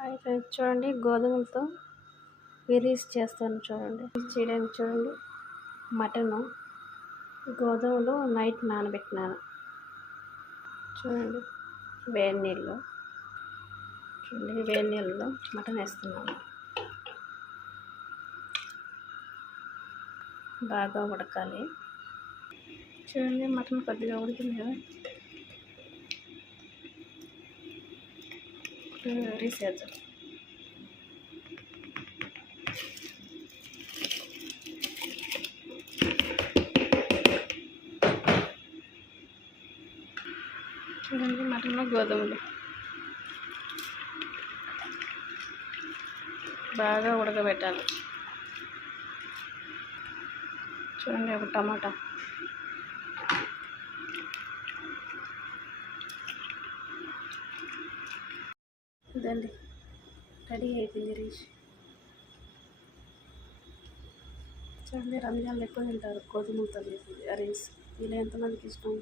Hi friends, చూడండి గోధుమలతో varies చేస్తాను. చూడండి చేయడానికి చూడండి, మటను గోధుమలు నైట్ నానబెట్టినాను. చూడండి వేడి నీళ్ళు, చూడండి వేడి నీళ్ళలో మటన్ వేస్తున్నాను. బాగా ఉడకాలి. చూడండి మటన్ కొద్దిగా ఉడికింది కదా, వెరీస్ వేద్దాం. చూడండి మటన్లో గోధుమలు బాగా ఉడకబెట్టాలి. చూడండి ఒక టమాటా, ఇదండి రెడీ అయిపోయింది రైస్. చూడండి రంజాన్లు ఎక్కువ తింటారు గోధుమలతో చేసింది రైస్. ఇలా ఎంతమందికి ఇష్టం.